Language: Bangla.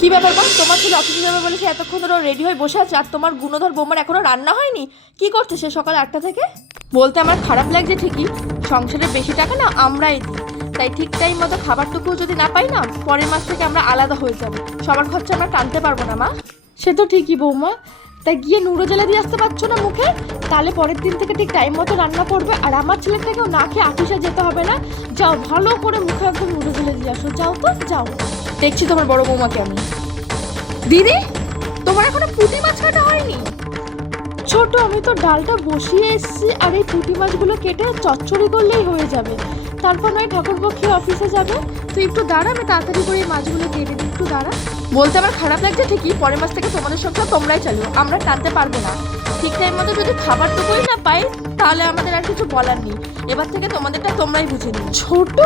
কি ব্যাপার মা, তোমার ছেলে অফিসে যাবে বলে সে এতক্ষণ ধরে রেডি হয়ে বসে আছে, আর তোমার গুণধর বৌমার এখনো রান্না হয়নি? কি করছে সে সকাল 8টা থেকে? বলতে আমার খারাপ লাগছে ঠিকই, সংসারের বেশি টাকা না আমরাই দিই, তাই ঠিক টাইম মতো খাবারটুকু যদি না পাই না, পরের মাস থেকে আমরা আলাদা হয়ে যাব। সবার খরচা আমরা টানতে পারবো না মা। সে তো ঠিকই বৌমা, তাই গিয়ে নুরো জেলা দিয়ে আসতে পারছো না মুখে? তাহলে পরের দিন থেকে ঠিক টাইম মতো রান্না করবে, আর আমার ছেলেটাকেও না খেয়ে আটিসে যেতে হবে না। যাও, ভালো করে মুখে একদম নুরো জেলা দিয়ে আসো, যাও তো যাও। দেখছি তোমার বড় বৌমাকে আমি। দিদি, তোমার এখনো পুঁটি মাছ কাটা হয়নি? ছোট, আমি তো ডালটা বসিয়ে এসেছি, আর এই পুঁটি মাছগুলো কেটে চচ্চড়ি করলেই হয়ে যাবে। তারপর নয় ঠাকুরপক্ষে অফিসে যাবে। তুই একটু দাঁড়া, আমি তাড়াতাড়ি করে এই মাছগুলো কেটে দিই, একটু দাঁড়া। বলতে আমার খারাপ লাগছে ঠিকই, পরের মাস থেকে তোমাদের সংসার তোমরাই চালিও, আমরা টানতে পারবো না। ঠিক টাইম মতো যদি খাবারটুকুই না পাই, তাহলে আমাদের আর কিছু বলার নেই। এবার থেকে তোমাদেরটা তোমরাই বুঝে নিও। ছোট,